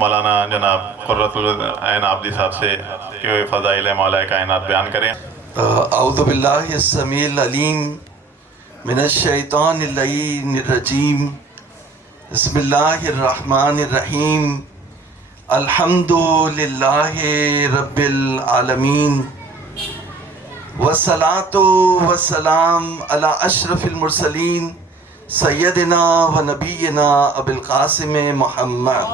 مولانا جناب قرۃ العین عابدی صاحب سے کہ فضائل مولا کائنات بیان کریں۔ اعوذ باللہ السمیع العلیم من الشیطان اللعین الرجیم، بسم اللہ الرحمن الرحیم، الحمد للہ رب العالمین، والصلاة والسلام علی اشرف المرسلین سیدنا و نبینا ابی القاسم محمد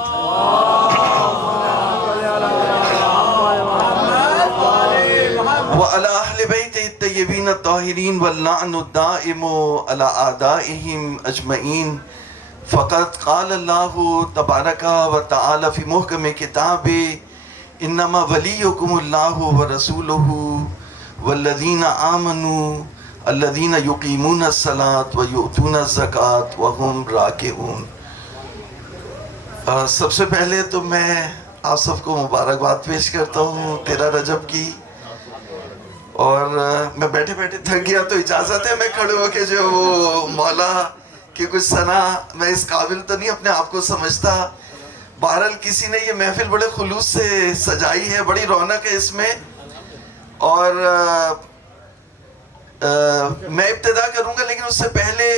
وعلى أهل بيته الطيبين الطاهرين واللعن الدائم على أعدائهم أجمعين. فقد قال الله تبارك وتعالى في محكم كتابه: إنما وليكم الله ورسوله والذين آمنوا الذين يقيمون الصلاة ويؤتون الزكاة وهم راكعون. سب سے پہلے تو میں آپ سب کو مبارکباد پیش کرتا ہوں 13 رجب کی، اور میں بیٹھے بیٹھے تھک گیا تو اجازت ہے میں کھڑے ہو کے جو وہ مولا کی کچھ ثنا، میں اس قابل تو نہیں اپنے آپ کو سمجھتا. بہرحال کسی نے یہ محفل بڑے خلوص سے سجائی ہے، بڑی رونق ہے اس میں. اور میں ابتدا کروں گا، لیکن اس سے پہلے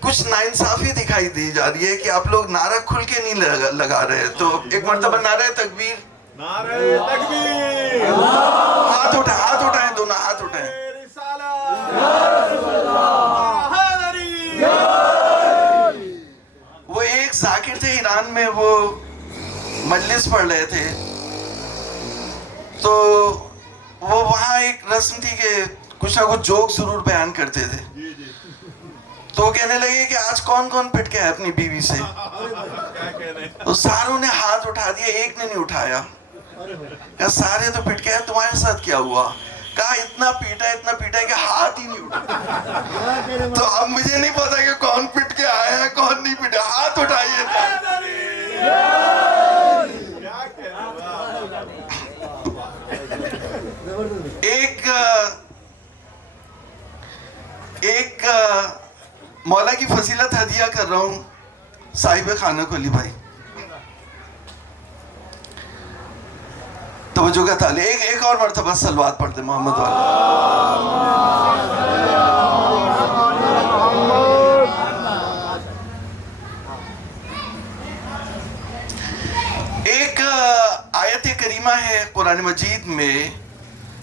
کچھ ناانصافی دکھائی دی جا رہی ہے کہ آپ لوگ نعرہ کھل کے نہیں لگا رہے. تو ایک مرتبہ نعرہ تکبیر، نعرہ تکبیر، ہاتھ اٹھائیں دونوں ہاتھ اٹھائیں. وہ ایک ذاکر تھے ایران میں، وہ مجلس پڑھ رہے تھے، تو وہ وہاں ایک رسم تھی کہ کچھ نہ کچھ جوک ضرور بیان کرتے تھے. تو وہ کہنے لگے کہ آج کون کون پٹ کے ہے اپنی بیوی سے؟ تو ساروں نے ہاتھ اٹھا دیا، ایک نے نہیں اٹھایا. کہا سارے تو پٹ کے ہیں، تمہارے ساتھ کیا ہوا؟ کہا اتنا پیٹا ہے کہ ہاتھ ہی نہیں اٹھا. تو اب مجھے نہیں پتا کہ کون پٹ کے آیا ہے کون نہیں پٹا. ہاتھ اٹھائیے. ایک مولا کی فضیلت ہدیہ کر رہا ہوں صاحب خانہ کو علی بھائی. توجہ کا تعالی ایک اور مرتبہ صلوات پڑھتے محمد والا. ایک آیت کریمہ ہے قرآن مجید میں.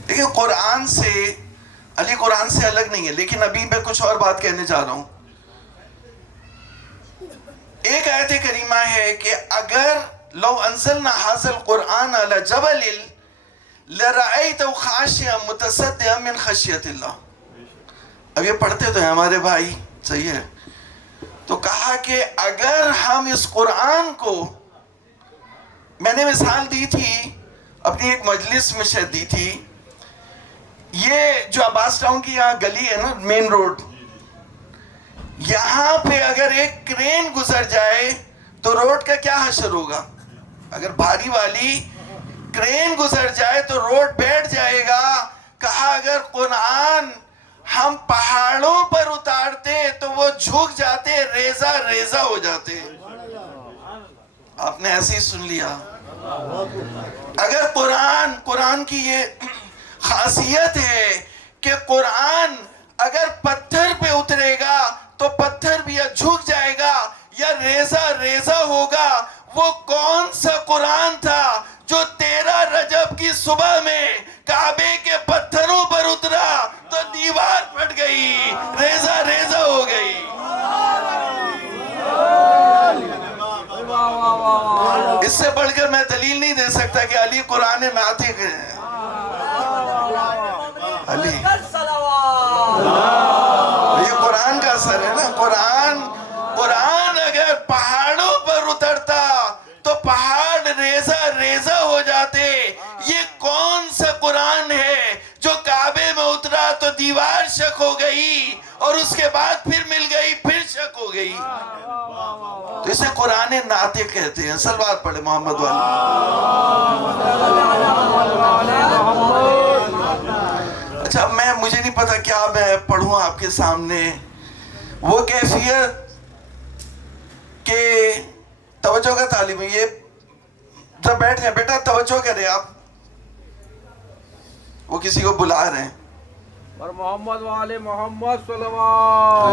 دیکھیں قرآن سے علی قرآن سے الگ نہیں ہے، لیکن ابھی میں کچھ اور بات کہنے جا رہا ہوں. ایک آیت کریمہ ہے کہ اگر لو انزلنا هذا القرآن على جبل لرأيته خاشعا متصدعا من خشية الله. اب یہ پڑھتے تو ہیں ہمارے بھائی، صحیح ہے. تو کہا کہ اگر ہم اس قرآن کو، میں نے مثال دی تھی اپنی ایک مجلس میں شاید دی تھی، یہ جو عباس ٹاؤن کی یہاں گلی ہے نا، مین روڈ، یہاں پہ اگر ایک کرین گزر جائے تو روڈ کا کیا حشر ہوگا؟ اگر بھاری والی کرین گزر جائے تو روڈ بیٹھ جائے گا. کہا اگر قرآن ہم پہاڑوں پر اتارتے تو وہ جھک جاتے، ریزہ ریزہ ہو جاتے. آپ نے ایسے ہی سن لیا. اگر قرآن کی یہ خاصیت ہے کہ قرآن اگر پتھر پہ اترے گا تو پتھر بھی یا جھک جائے گا یا ریزہ ریزہ ہوگا. وہ کون سا قرآن تھا جو 13 رجب کی صبح میں کعبے کے پتھروں پر اترا تو دیوار پھٹ گئی، ریزہ ریزہ ہو گئی. اس سے بڑھ کر میں دلیل نہیں دے سکتا کہ علی قرآن ناطق ہے. علی یہ قرآن کا اثر ہے نا. قرآن اگر پہاڑوں پر اترتا تو پہاڑ ریزہ ریزہ ہو جاتے. یہ کون سا قرآن ہے جو کعبے میں اترا تو دیوار شک ہو گئی اور اس کے بعد پھر مل گئی، پھر شک ہو گئی. تو اسے قرآن ناطق کہتے ہیں. صلوات پڑھے محمد والا. اچھا مجھے نہیں پتا کیا میں پڑھوں آپ کے سامنے. وہ کیفیت کہ توجہ کا تعلیم ہے یہ. جب بیٹھ جائیں بیٹا, توجہ کریں آپ, وہ کسی کو بلا رہے ہیں. اور محمد والے محمد صلی اللہ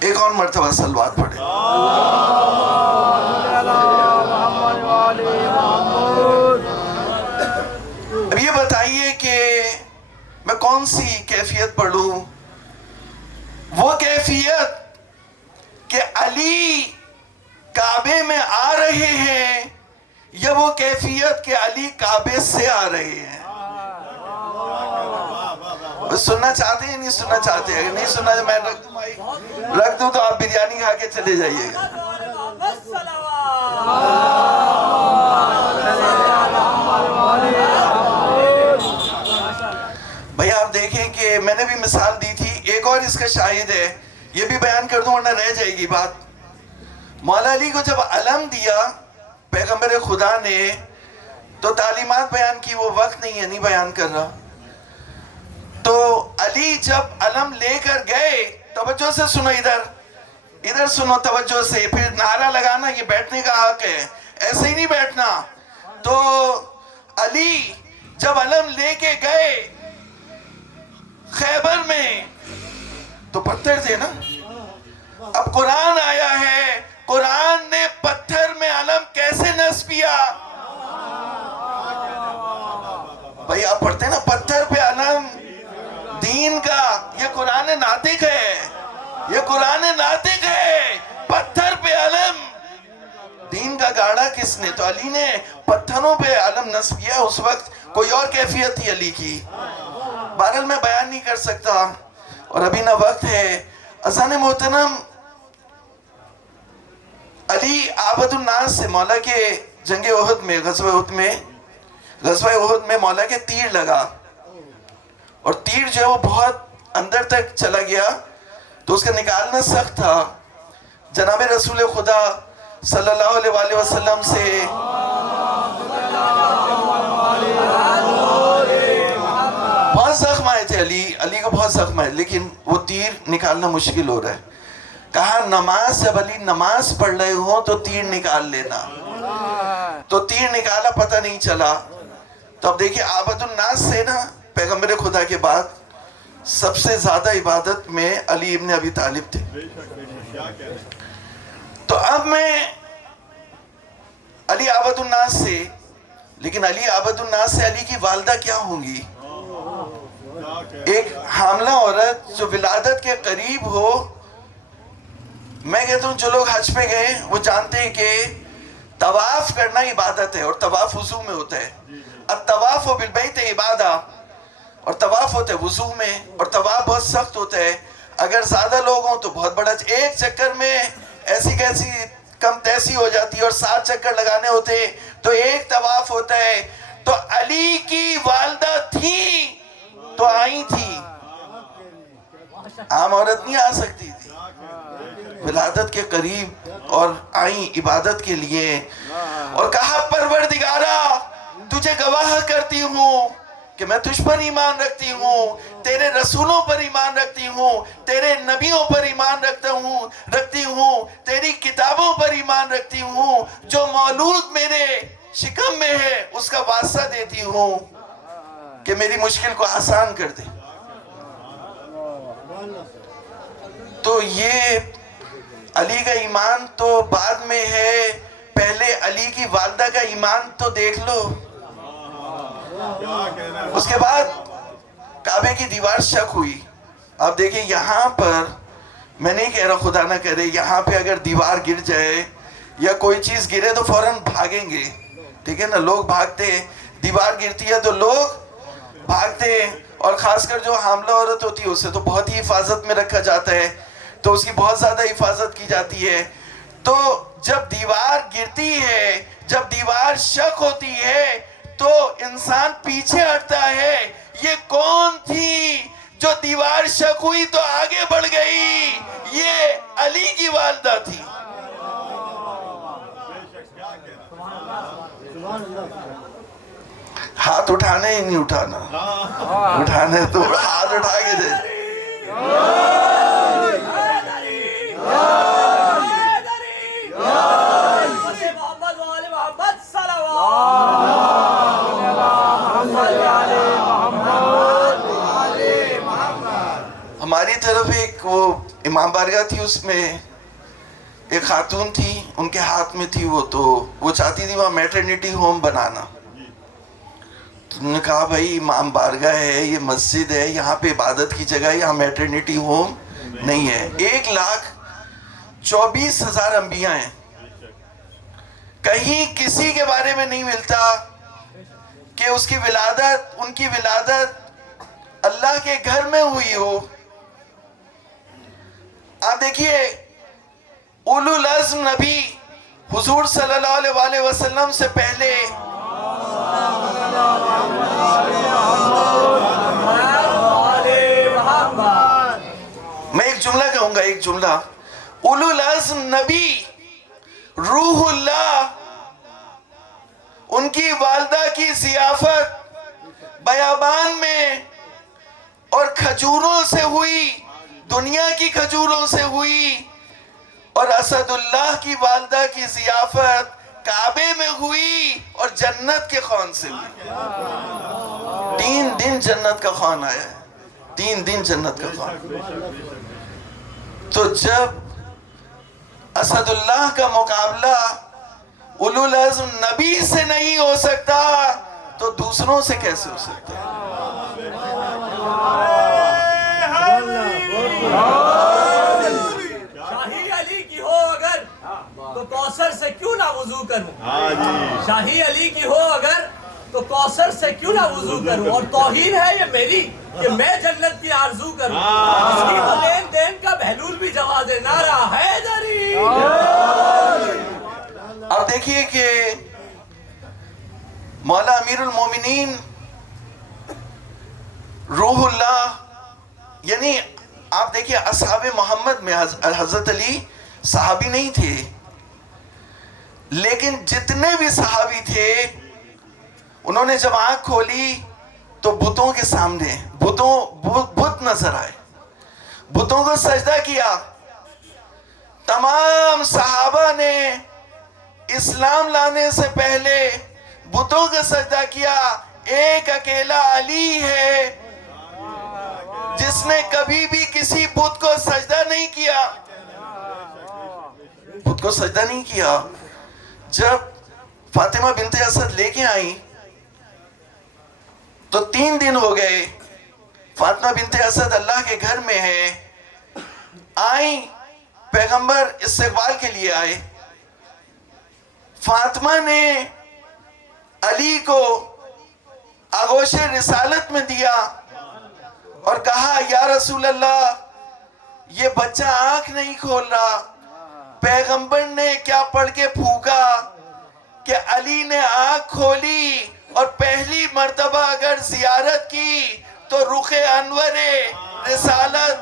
ایک اور مرتبہ صلوات پڑھیں. اب یہ بتائیے کہ میں کون سی کیفیت پڑھوں؟ وہ کیفیت کہ علی کعبے میں آ رہے ہیں, یا وہ کیفیت کہ علی کعبے سے آ رہے ہیں؟ سننا چاہتے ہیں نہیں سننا چاہتے؟ اگر نہیں سننا تو میں رکھ دوں تو آپ بریانی کھا کے چلے جائیے گا. بھئی آپ دیکھیں کہ میں نے بھی مثال دی تھی, ایک اور اس کا شاہد ہے, یہ بھی بیان کر دوں ورنہ رہ جائے گی بات. مولا علی کو جب علم دیا پیغمبر خدا نے تو تعلیمات بیان کی, وہ وقت نہیں ہے, نہیں بیان کر رہا. تو علی جب علم لے کر گئے, توجہ سے سنو, ادھر سنو توجہ سے, پھر نعرہ لگانا یہ بیٹھنے کا حق ہے, ایسے ہی نہیں بیٹھنا. تو علی جب علم لے کے گئے خیبر میں تو پتھر تھے نا. اب قرآن آیا ہے, قرآن نے پتھر میں علم کیسے نصب کیا؟ بھئی آپ پڑھتے ہیں نا, پتھر پہ علم دین کا, یہ قرآن ناطق ہے, یہ قرآن ناطق ہے. پتھر پہ علم دین کا گاڑا کس نے؟ تو علی نے پتھروں پہ علم نصب کیا. اس وقت کوئی اور کیفیت تھی علی کی, بہرحال میں بیان نہیں کر سکتا اور ابھی نہ وقت ہے. اذان محترم, علی عابد الناس سے مولا کے جنگ احد میں, غزوہ احد میں مولا کے تیر لگا, اور تیر جو ہے وہ بہت اندر تک چلا گیا, تو اس کا نکالنا سخت تھا. جناب رسول خدا صلی اللہ علیہ وآلہ وسلم سے بہت زخم آئے تھے, علی کو بہت زخم آئے, لیکن وہ تیر نکالنا مشکل ہو رہا ہے. کہا نماز, جب علی نماز پڑھ رہے ہوں تو تیر نکال لینا. تو تیر نکالا, پتہ نہیں چلا. تو اب دیکھیں عابد الناس سے نا پیغمبر خدا کے بعد سب سے زیادہ عبادت میں علی ابن ابی طالب تھے. تو اب میں علی عابد الناس سے, لیکن علی عابد الناس سے علی کی والدہ کیا ہوں گی؟ ایک حاملہ عورت جو ولادت کے قریب ہو. میں کہتا ہوں جو لوگ حج پہ گئے وہ جانتے ہیں کہ طواف کرنا عبادت ہے, اور طواف وضو میں ہوتا ہے. الطواف بالبیت عبادہ, اور طواف ہوتا ہے وضو میں, اور طواف بہت سخت ہوتا ہے. اگر زیادہ لوگ ہوں تو بہت بڑا, ایک چکر میں ایسی کیسی کم تیسی ہو جاتی ہے, اور 7 چکر لگانے ہوتے ہیں تو ایک طواف ہوتا ہے. تو علی کی والدہ تھی تو آئی تھی, عام عورت نہیں آ سکتی تھی, ولادت کے قریب, اور آئیں عبادت کے لیے. اور کہا پروردگارا تجھے گواہ کرتی ہوں کہ میں تجھ پر ایمان رکھتی ہوں, تیرے رسولوں پر ایمان رکھتی ہوں, تیرے نبیوں پر ایمان رکھتی ہوں, تیری کتابوں پر ایمان رکھتی ہوں. جو مولود میرے شکم میں ہے اس کا واسطہ دیتی ہوں کہ میری مشکل کو آسان کر دے. تو یہ علی کا ایمان تو بعد میں ہے, پہلے علی کی والدہ کا ایمان تو دیکھ لو. اس کے بعد کعبے کی دیوار شک ہوئی. آپ دیکھیں یہاں پر, میں نہیں کہہ رہا خدا نہ کرے, یہاں پہ اگر دیوار گر جائے یا کوئی چیز گرے تو فوراً بھاگیں گے, ٹھیک ہے نا, لوگ بھاگتے ہیں. دیوار گرتی ہے تو لوگ بھاگتے ہیں, اور خاص کر جو حاملہ عورت ہوتی ہے اسے تو بہت ہی حفاظت میں رکھا جاتا ہے, تو اس کی بہت زیادہ حفاظت کی جاتی ہے. تو جب دیوار گرتی ہے, جب دیوار شک ہوتی ہے تو انسان پیچھے ہٹتا ہے. یہ کون تھی جو دیوار شک ہوئی تو آگے بڑھ گئی؟ یہ علی کی والدہ تھی. ہاتھ اٹھانے ہی نہیں اٹھانا, اٹھانے تو ہاتھ اٹھا کے دے. ہماری طرف ایک وہ امام بارگاہ تھی، اس میں ایک خاتون تھی، ان کے ہاتھ میں تھی وہ، تو وہ چاہتی تھی وہاں میٹرنیٹی ہوم بنانا. تو انہوں نے کہا بھائی امام بارگاہ ہے، یہ مسجد ہے، یہاں پہ عبادت کی جگہ ہے، یہاں میٹرنیٹی ہوم نہیں ہے. 1,24,000 انبیاء ہیں، کہیں کسی کے بارے میں نہیں ملتا کہ اس کی ولادت، ان کی ولادت اللہ کے گھر میں ہوئی ہو. آپ دیکھیے اولو العزم نبی حضور صلی اللہ علیہ وسلم سے پہلے میں ایک جملہ کہوں گا، ایک جملہ. اولو العزم نبی روح اللہ، ان کی والدہ کی ضیافت بیابان میں اور کھجوروں سے ہوئی، دنیا کی کھجوروں سے ہوئی، اور اسد اللہ کی والدہ کی ضیافت کعبے میں ہوئی اور جنت کے خوان سے ہوئی. 3 دن جنت کا خوان آیا ہے، 3 دن جنت کا خوان. تو جب اسد اللہ کا مقابلہ اولو العزم نبی سے نہیں ہو سکتا تو دوسروں سے کیسے ہو سکتا ہے؟ شاہی علی کی ہو اگر تو کوثر سے کیوں نہ وضو کروں؟ شاہی علی کی ہو اگر تو کوثر سے کیوں نہ وضو کروں؟ اور توہین ہے یہ میری کہ میں جنت کی آرزو کروں. اس کی تو لین دین کا بہلول بھی جواز ہے. نعرہ حیدری. اب دیکھیے کہ مولا امیر المومنین روح اللہ، یعنی آپ دیکھیے اصحاب محمد میں حضرت علی صحابی نہیں تھے، لیکن جتنے بھی صحابی تھے انہوں نے جب آنکھ کھولی تو بتوں کے سامنے بت نظر آئے، بتوں کو سجدہ کیا. تمام صحابہ نے اسلام لانے سے پہلے بتوں کا سجدہ کیا. ایک اکیلا علی ہے جس نے کبھی بھی کسی بت کو سجدہ نہیں کیا، بت کو سجدہ نہیں کیا. جب فاطمہ بنت اسد لے کے آئیں تو 3 دن ہو گئے. فاطمہ بنت اسد اللہ کے گھر میں ہے، آئیں، پیغمبر استقبال کے لیے آئے. فاطمہ نے علی کو آغوش رسالت میں دیا اور کہا یا رسول اللہ، یہ بچہ آنکھ نہیں کھول رہا. پیغمبر نے کیا پڑھ کے پھونکا کہ علی نے آنکھ کھولی اور پہلی مرتبہ اگر زیارت کی تو رخ انور رسالت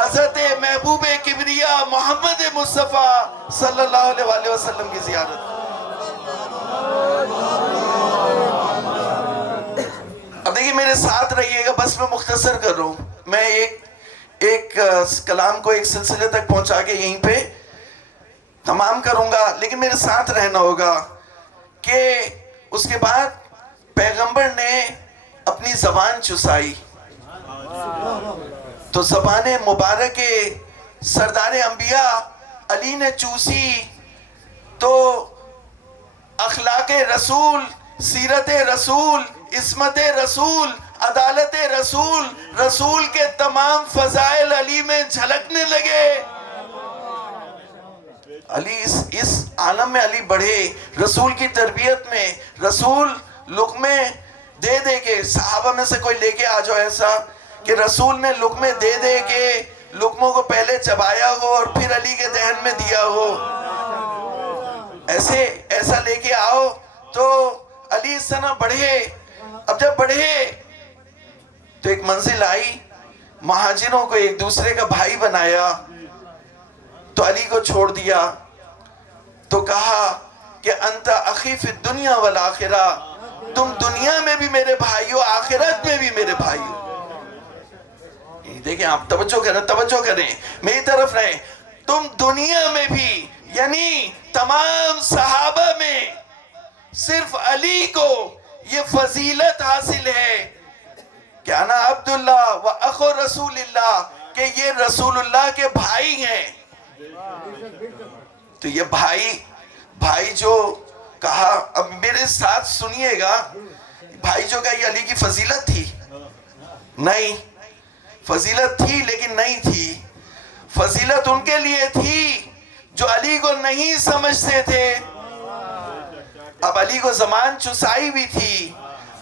حضرت محبوب کبریا محمد مصطفیٰ صلی اللہ علیہ وسلم کی زیارت. اب دیکھیے میرے ساتھ رہیے گا، بس میں مختصر کر رہا ہوں. میں ایک کلام کو ایک سلسلے تک پہنچا کے یہیں پہ تمام کروں گا، لیکن میرے ساتھ رہنا ہوگا. کہ اس کے بعد پیغمبر نے اپنی زبان چسائی تو زبان مبارک سردار انبیاء علی نے چوسی تو اخلاق رسول، سیرت رسول، عصمت رسول، عدالت رسول، رسول کے تمام فضائل علی میں جھلکنے لگے. علی اس عالم میں علی بڑھے، رسول کی تربیت میں. رسول لقمے دے دے کے، صحابہ میں سے کوئی لے کے آ جاؤ ایسا کہ رسول نے لقمے دے دے کے لقموں کو پہلے چبایا ہو اور پھر علی کے دہن میں دیا ہو. ایسا لے کے آؤ تو علی اس طرح بڑھے. اب جب بڑھے تو ایک منزل آئی، مہاجروں کو ایک دوسرے کا بھائی بنایا. تو علی کو چھوڑ دیا تو کہا کہ انت اخی فی الدنیا والآخرہ، تم دنیا میں بھی میرے بھائی ہو، آخرت میں بھی میرے بھائی ہو. دیکھیں آپ توجہ کریں میری طرف رہیں. تم دنیا میں بھی یعنی تمام صحابہ میں صرف علی کو یہ فضیلت حاصل ہے کہ انا عبداللہ و اخو رسول اللہ، کہ یہ رسول اللہ کے بھائی ہیں. تو یہ بھائی جو کہا، اب میرے ساتھ سنیے گا، بھائی جو کہا یہ علی کی فضیلت تھی؟ نہیں، فضیلت تھی لیکن نہیں تھی. فضیلت ان کے لیے تھی جو علی کو نہیں سمجھتے تھے. اب علی کو زبان چسائی بھی تھی.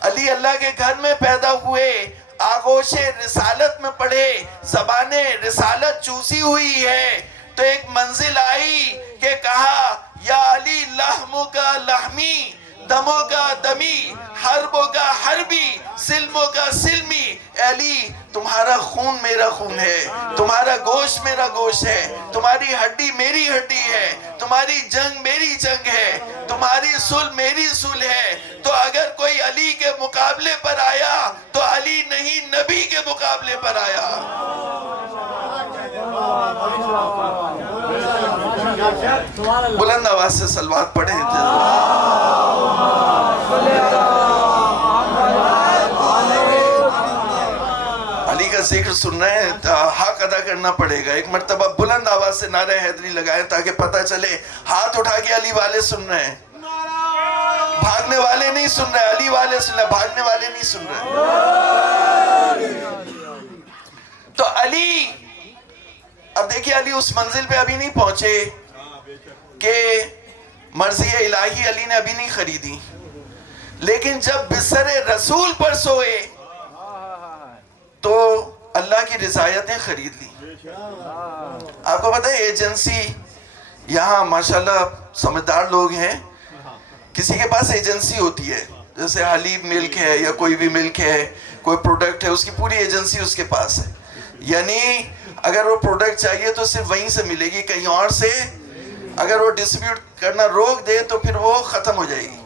علی اللہ کے گھر میں پیدا ہوئے، آغوش رسالت میں پڑھے، زبان رسالت چوسی ہوئی ہے. تو ایک منزل آئی کہ کہا یا علی لحموں کا لحمی، دموں کا دمی، حربوں کا حربی، سلموں کا سلمی. علی تمہارا خون میرا خون ہے، تمہارا گوشت میرا گوشت ہے، تمہاری ہڈی میری ہڈی ہے، تمہاری جنگ میری جنگ ہے، تمہاری صلح میری صلح ہے. تو اگر کوئی علی کے مقابلے پر آیا تو علی نہیں، نبی کے مقابلے پر آیا. بلند آواز سے صلوات پڑھیں. علی کا ذکر سن رہے ہیں تو حق ادا کرنا پڑے گا. ایک مرتبہ بلند آواز سے نعرہ حیدری لگائیں تاکہ پتہ چلے. ہاتھ اٹھا کے علی والے سن رہے ہیں، بھاگنے والے نہیں سن رہے. علی والے سن رہے، بھاگنے والے نہیں سن رہے. تو علی، اب دیکھیں علی اس منزل پہ ابھی نہیں پہنچے کہ مرضی الہی علی نے ابھی نہیں خریدی. لیکن جب بستر رسول پر سوئے تو اللہ کی رضایتیں خرید لی. آپ کو پتہ ہے ایجنسی یہاں ماشاءاللہ سمجھدار لوگ ہیں، کسی کے پاس ایجنسی ہوتی ہے، جیسے حلیب ملک ہے یا کوئی بھی ملک ہے، کوئی پروڈکٹ ہے، اس کی پوری ایجنسی اس کے پاس ہے. یعنی اگر وہ پروڈکٹ چاہیے تو صرف وہیں سے ملے گی، کہیں اور سے اگر وہ ڈسٹریبیوٹ کرنا روک دے تو پھر وہ ختم ہو جائے گی.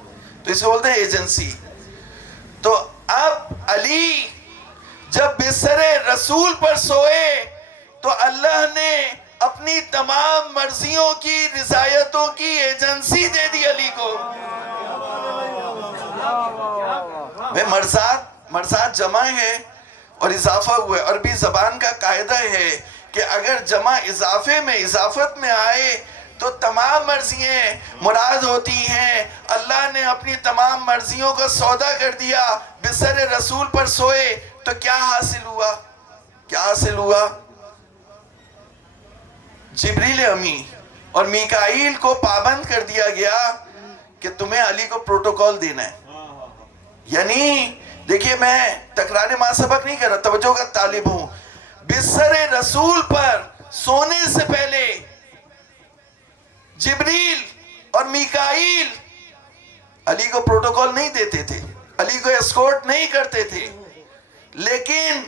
تو اسے بولتے ہیں ایجنسی. تو اب علی جب بستر رسول پر سوئے تو اللہ نے اپنی تمام مرضیوں کی، رضایتوں کی ایجنسی دے دی علی کو. مرضات جمع ہے اور اضافہ ہوا ہے. عربی زبان کا قاعدہ ہے کہ اگر جمع اضافت میں آئے تو تمام مرضیاں مراد ہوتی ہیں. اللہ نے اپنی تمام مرضیوں کا سودا کر دیا. بستر رسول پر سوئے تو کیا حاصل ہوا؟ جبریل امی اور میکائیل کو پابند کر دیا گیا کہ تمہیں علی کو پروٹوکول دینا ہے. یعنی دیکھیے میں تکرار ما سبق نہیں کر رہا، توجہ کا طالب ہوں. بستر رسول پر سونے سے پہلے جبریل اور میکائیل علی کو پروٹوکول نہیں دیتے تھے، علی کو اسکورٹ نہیں کرتے تھے. لیکن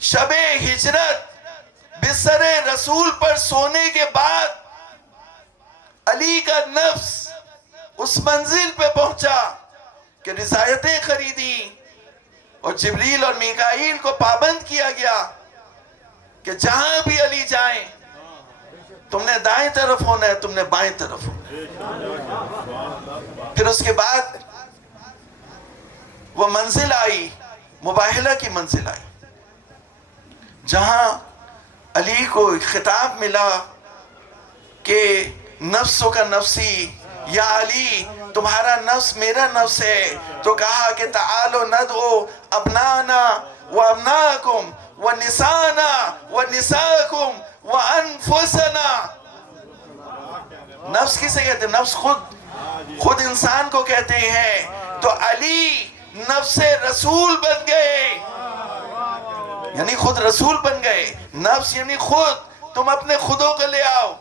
شب ہجرت بستر رسول پر سونے کے بعد علی کا نفس اس منزل پہ پہنچا کہ رضایتیں خریدی اور جبریل اور میکائیل کو پابند کیا گیا کہ جہاں بھی علی جائیں تم نے دائیں طرف ہونا ہے، تم نے بائیں طرف ہونا ہے. پھر اس کے بعد وہ منزل آئی، مباہلہ کی منزل آئی، جہاں علی کو خطاب ملا کہ نفسوں کا نفسی، یا علی تمہارا نفس میرا نفس ہے. تو کہا کہ تعالوا ندعو ابنانا و ابناکم و نسانا و نساکم و انفسنا. نفس کسے کہتے ہیں؟ نفس خود انسان کو کہتے ہیں. تو علی نفس رسول بن گئے، یعنی خود رسول بن گئے. نفس یعنی خود. تم اپنے خودوں کو لے آؤ،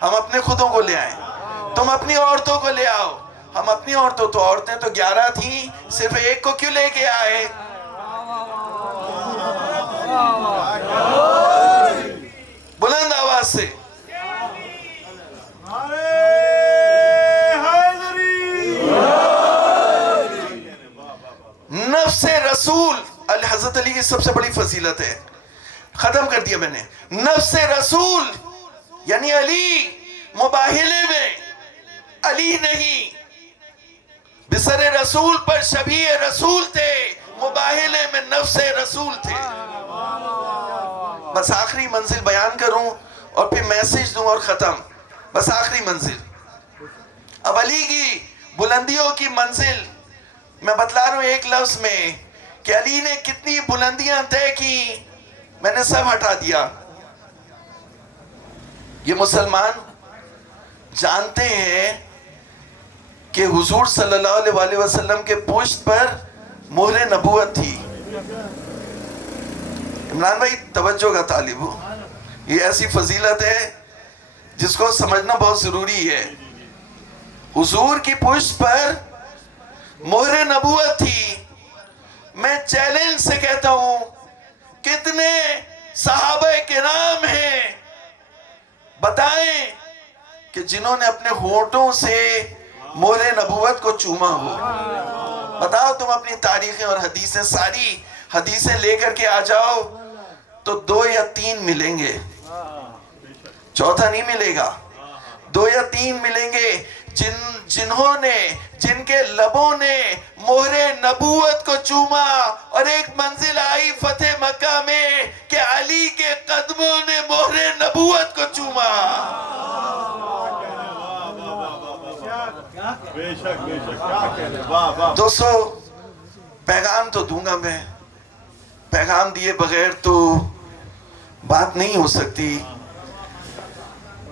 ہم اپنے خودوں کو لے آئیں. تم اپنی عورتوں کو لے آؤ، ہم اپنی عورتوں. تو عورتیں تو 11 تھیں، صرف ایک کو کیوں لے کے آئے؟ بلند آواز سے نفس رسول. حضرت علی کے ختم کر دیا میں نے. نفس رسول یعنی علی مباہلے میں علی نہیں، بسر رسول پر شبیہ رسول تھے، مباہلے میں نفس رسول تھے. بس آخری منزل بیان کروں اور پھر میسج دوں اور ختم. بس آخری منزل. اب علی کی بلندیوں کی منزل میں بتلا رہا ہوں ایک لفظ میں کہ علی نے کتنی بلندیاں طے کی، میں نے سب ہٹا دیا. یہ مسلمان جانتے ہیں کہ حضور صلی اللہ علیہ وسلم کے پشت پر مہر نبوت تھی. عمران بھائی توجہ کا طالب ہو، یہ ایسی فضیلت ہے جس کو سمجھنا بہت ضروری ہے. حضور کی پشت پر مہر نبوت تھی. میں چیلنج سے کہتا ہوں کتنے صحابہ کرام ہیں بتائیں کہ جنہوں نے اپنے ہونٹوں سے مہر نبوت کو چوما ہو. بتاؤ تم اپنی تاریخیں اور حدیثیں، ساری حدیثیں لے کر کے آ جاؤ تو 2 یا 3 ملیں گے، چوتھا نہیں ملے گا. 2 یا 3 ملیں گے جنہوں نے، جن کے لبوں نے مہر نبوت کو چوما. اور ایک منزل آئی فتح مکہ میں کہ علی کے قدموں نے مہر نبوت کو چوما. بے شک بے شک، کیا کہنے. واہ واہ. دوستو پیغام تو دوں گا میں، پیغام دیے بغیر تو بات نہیں ہو سکتی.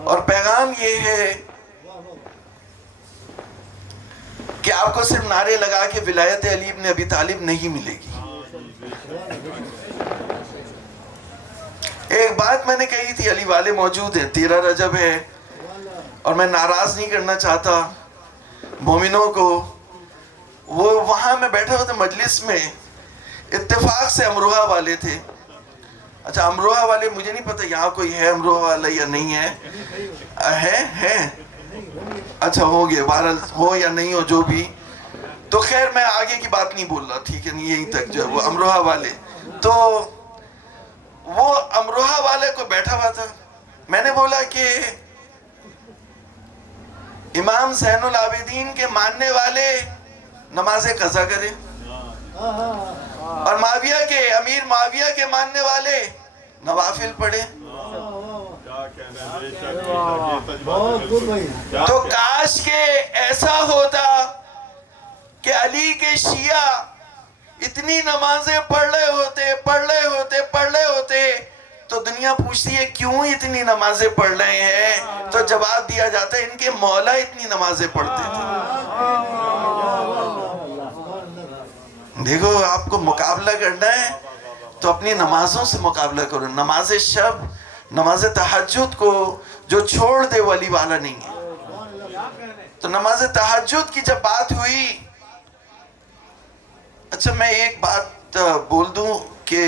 اور پیغام یہ ہے کہ آپ کو صرف نعرے لگا کے ولایت علی ابن ابی طالب نہیں ملے گی. ایک بات میں نے کہی تھی، علی والے موجود ہیں، 13 رجب ہے، اور میں ناراض نہیں کرنا چاہتا مومنوں کو. وہ وہاں میں بیٹھا ہوا تھا مجلس میں، اتفاق سے امروہہ والے تھے. اچھا امروہہ والے، مجھے نہیں پتہ یہاں کوئی ہے امروہہ والا یا نہیں ہے. ہے اچھا ہو گیا، بہرحال ہو یا نہیں ہو جو بھی. تو خیر میں آگے کی بات نہیں بول رہا، ٹھیک ہے، نہیں یہیں تک جو ہے وہ امروہہ والے. تو وہ امروہہ والے کو بیٹھا ہوا تھا. میں نے بولا کہ امام زین العابدین کے ماننے والے نماز قضا کریں، اور معاویہ کے، امیر معاویہ کے ماننے والے نوافل پڑھیں. تو کاش کہ ایسا ہوتا کہ علی کے شیعہ اتنی نمازیں پڑھ رہے ہوتے تو دنیا پوچھتی ہے کیوں اتنی نمازیں پڑھ رہے ہیں، تو جواب دیا جاتا ہے ان کے مولا اتنی نمازیں پڑھتے تھے. دیکھو آپ کو مقابلہ کرنا ہے تو اپنی نمازوں سے مقابلہ کرو. نماز شب، نماز تہجد کو جو چھوڑ دے وہ علی والا نہیں ہے. تو نماز تہجد کی جب بات ہوئی، اچھا میں ایک بات بول دوں کہ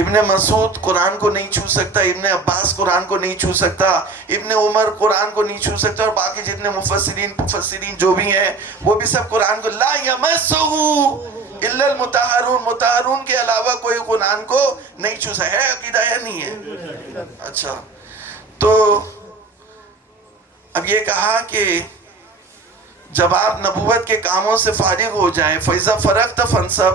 ابن مسعود قرآن کو نہیں چھو سکتا، ابن عباس قرآن کو نہیں چھو سکتا، ابن عمر قرآن کو نہیں چھو سکتا، اور باقی جتنے مفسرین جو بھی ہیں وہ بھی سب قرآن کو لا یمسہ الا المطہرون، مطہرون کے علاوہ کوئی قرآن کو نہیں چھو سکتا. ہے عقیدہ ہے نہیں ہے؟ اچھا تو اب یہ کہا کہ جب آپ نبوت کے کاموں سے فارغ ہو جائیں، فَإِذَا فَرَغْتَ فَانْصَبْ،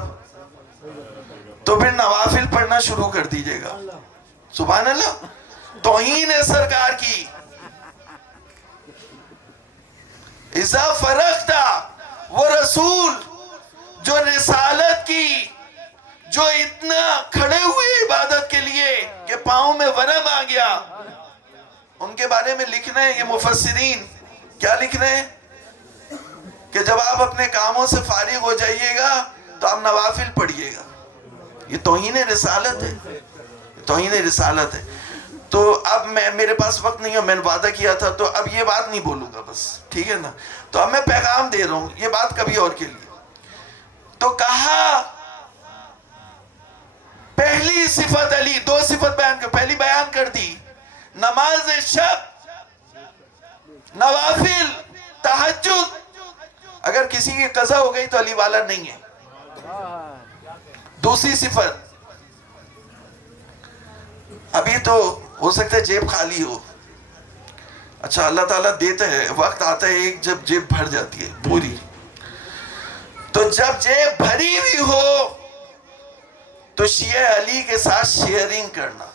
تو پھر نوافل پڑھنا شروع کر دیجئے گا. سبحان اللہ، توہین ہے سرکار کی. اِذَا فَرَغْتَ، وہ رسول جو رسالت کی، جو اتنا کھڑے ہوئے عبادت کے لیے کہ پاؤں میں ورم آ گیا، ان کے بارے میں لکھ رہے ہیں یہ مفسرین. کیا لکھ رہے ہیں؟ کہ جب آپ اپنے کاموں سے فارغ ہو جائیے گا تو آپ نوافل پڑھیے گا. یہ توہین رسالت ہے، توہین رسالت ہے. تو اب میرے پاس وقت نہیں ہے، میں نے وعدہ کیا تھا، تو اب یہ بات نہیں بولوں گا بس، ٹھیک ہے نا. تو اب میں پیغام دے رہا ہوں، یہ بات کبھی اور کے لیے. تو کہا پہلی صفت علی، 2 صفت بیان کر، پہلی بیان کر دی نماز شب، نوافل، تہجد. اگر کسی کی قضا ہو گئی تو علی والا نہیں ہے. دوسری صفت ابھی تو ہو سکتا ہے جیب خالی ہو. اچھا اللہ تعالیٰ دیتا ہے, وقت آتا ہے ایک جب جیب بھر جاتی ہے پوری. تو جب جیب بھری ہوئی ہو تو شیعہ علی کے ساتھ شیئرنگ کرنا,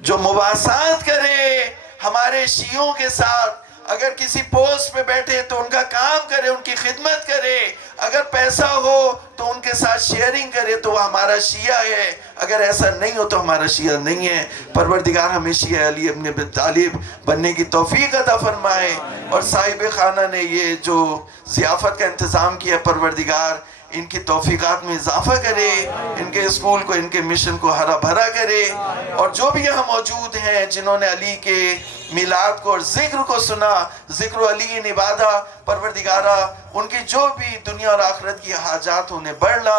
جو مواسات کرے ہمارے شیعوں کے ساتھ, اگر کسی پوسٹ پہ بیٹھے تو ان کا کام کرے, ان کی خدمت کرے, اگر پیسہ ہو تو ان کے ساتھ شیئرنگ کرے تو وہ ہمارا شیعہ ہے, اگر ایسا نہیں ہو تو ہمارا شیعہ نہیں ہے. پروردگار ہمیں شیعہ علی ابن ابی طالب بننے کی توفیق عطا فرمائے, اور صاحب خانہ نے یہ جو ضیافت کا انتظام کیا, پروردگار ان کی توفیقات میں اضافہ کرے, ان کے اسکول کو, ان کے مشن کو ہرا بھرا کرے, اور جو بھی یہاں موجود ہیں جنہوں نے علی کے میلاد کو اور ذکر کو سنا, ذکر علی عبادہ, پروردگارہ ان کی جو بھی دنیا اور آخرت کی حاجات انہیں بڑھنا,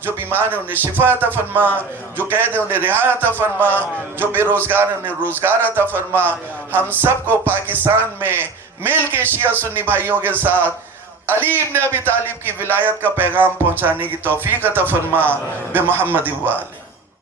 جو بیمار ہیں انہیں شفا عطا فرما, جو قید ہیں انہیں رہا عطا فرما, جو بے روزگار ہیں انہیں روزگار عطا فرما. ہم سب کو پاکستان میں مل کے شیعہ سنی بھائیوں کے ساتھ علی ابن ابی طالب کی ولایت کا پیغام پہنچانے کی توفیق عطا فرما. بے محمد و آلہ.